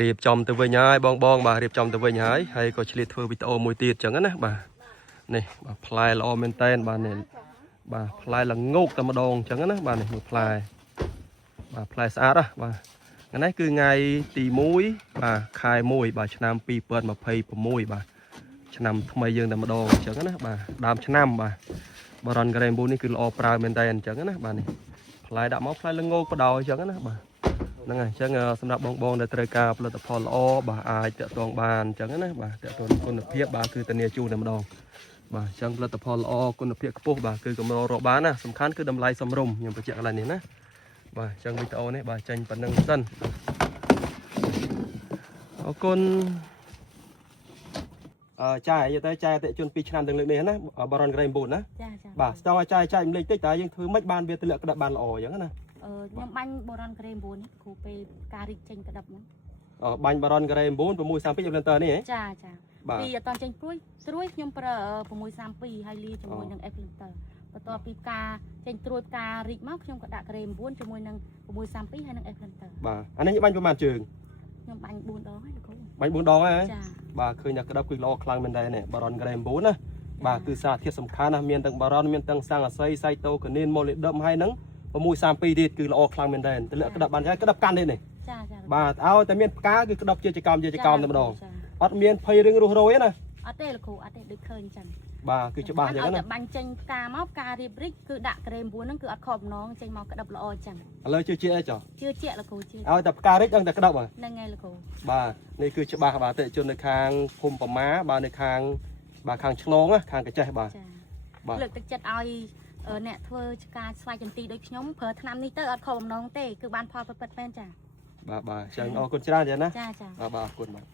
រៀបចំទៅវិញហើយបងបាទរៀបចំទៅវិញហើយក៏ឆ្លៀតធ្វើវីដេអូមួយទៀតចឹងណាបាទនេះបាទផ្លែល្អមែនតែនបាទនេះបាទផ្លែល្ងោកតែម្ដងចឹងណាបាទនេះមួយផ្លែបាទផ្លែស្អាតណាបាទថ្ងៃនេះគឺថ្ងៃទី1បាទខែ1បាទឆ្នាំ2026បាទឆ្នាំថ្មីយើងតែម្ដងចឹងណាបាទដើមឆ្នាំបាទបរ៉ុនការ៉េមប៊ូនេះគឺល្អប្រើមែនតែនចឹងណាបាទនេះផ្លែដាក់មកផ្លែល្ងោកបដ ចឹងណាបាទហ្នឹងហើយអញ្ចឹងសម្រាប់បងដែលត្រូវការផលិតផលល្អបាទអាចតាក់ទងបានអញ្ចឹងណាបាទតាក់ទងគុណភាពបាទគឺធានាជូនតែម្ដងបាទអញ្ចឹងផលិតផលល្អគុណភាពខ្ពស់បាទគឺកម្ររកបានណាសំខាន់គឺតម្លៃសមរម្យខ្ញុំបញ្ជាក់កន្លែងនេះណាបាទអញ្ចឹងវីដេអូនេះបាទចេញប៉ុណ្្នឹងសិនអរគុណចាយទៅចាយអតិជន2ឆ្នាំទាំងលើកនេះណាបរ៉ុនក្រេមប៊ូនណាចាបាទស្ទង់ឲ្យចាយម្លេចតិចតើយើងធ្វើម៉េចបានវាទម្លាក់ក្តាប់បានល្អអញ្ចឹងណាខ្ញុំបាញ់បរ៉ុនក្រេម9នេះគ្រូពេលការរីកចេញក្តាប់ហ្នឹងបាញ់បរ៉ុនការ៉េម9 632 implanter នេះហ៎ចាពីអត់តចេញព្រួយខ្ញុំប្រើ632ហើយលាជាមួយនឹង implanter បន្ទាប់ពីការចេញព្រួយការរីកមកខ្ញុំក៏ដាក់ក្រេម9ជាមួយនឹង632ហើយនឹង implanter បាទអានេះបាញ់ប្រហែលជើងខ្ញុំបាញ់4ដងហើយលោកគ្រូបាញ់4ដងហើយចាបាទឃើញថាក្តាប់គឺល្អខ្លាំងមែនដែរនេះបរ៉ុនក្រេម9ណាបាទគឺសារធាតុសំខាន់ណាមានទាំងបរ៉ុនមានទាំងស័ង្កសីសៃតូកានីនម៉ូលីដឹមហើយនឹង632ទៀតគឺល្អខ្លាំងមែនដែរទម្លាក់ក្តាប់បានហើយក្តាប់កាន់នេះចាបាទឲ្យតែមានផ្កាគឺក្តាប់ជាចកោមតែម្ដងអត់មានភ័យរឿងរស់រយណាអត់ទេលោកគ្រូអត់ទេដូចឃើញចឹងបាទគឺច្បាស់ចឹងណាបាញ់ចេញផ្កាមកផ្ការៀបរីកគឺដាក់ក្រេម9ហ្នឹងគឺអត់ខកបំណងចេញមកក្តាប់ល្អចឹងឥឡូវជឿជាអីចុះជឿជាក់លោកគ្រូជឿឲ្យតែផ្ការីកដឹងតែក្តាប់ហ្នឹងហើយលោកគ្រូបាទនេះគឺច្បាស់បាទអតិជននៅខាងភូមិប្រមាបាទនៅខាងបាទខាងឆ្លងខាងកញ្ចេះបាទលើកទឹកចិត្តឲ្យអ្នកធ្វើការស្វ័យចន្ទីដូចខ្ញុំប្រើថ្នាំនេះទៅអត់ខកបំណងទេគឺបានផលពិតមែនចាបាទអរគុណច្រើនចាណាចាបាទអរគុណបាទ